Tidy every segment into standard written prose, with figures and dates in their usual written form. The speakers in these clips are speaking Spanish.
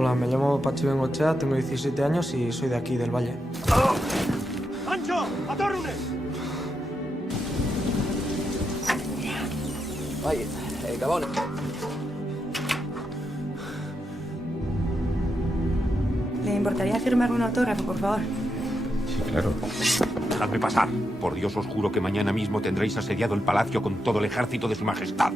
Hola, me llamo Patxi Bengochea, tengo 17 años y soy de aquí, del Valle. ¡Ancho! ¡A Torrune! Vai, Gabón. ¿Le importaría firmarme un autógrafo, por favor? Sí, claro. Dejadme pasar. Por Dios os juro que mañana mismo tendréis asediado el palacio con todo el ejército de su majestad.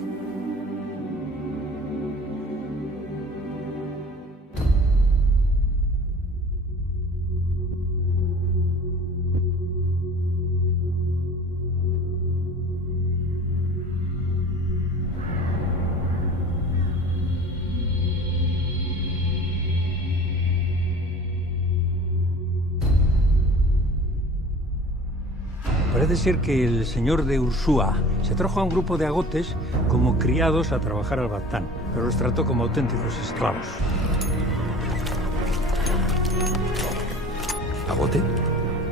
Parece ser que el señor de Ursúa se trajo a un grupo de agotes como criados a trabajar al Baztán, pero los trató como auténticos esclavos. ¿Agote?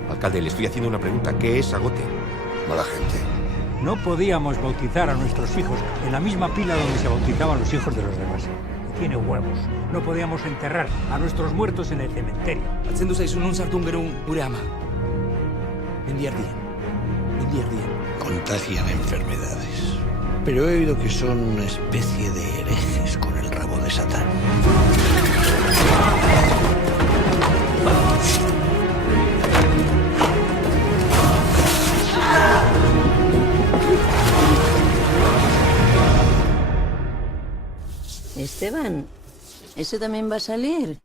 Alcalde, le estoy haciendo una pregunta. ¿Qué es agote? Mala gente. No podíamos bautizar a nuestros hijos en la misma pila donde se bautizaban los hijos de los demás. Tiene huevos. No podíamos enterrar a nuestros muertos en el cementerio. Atzendu zaizun un sartun genuen gure ama. Mendiardien. Contagian enfermedades. Pero he oído que son una especie de herejes con el rabo de Satán. Esteban, ¿eso también va a salir?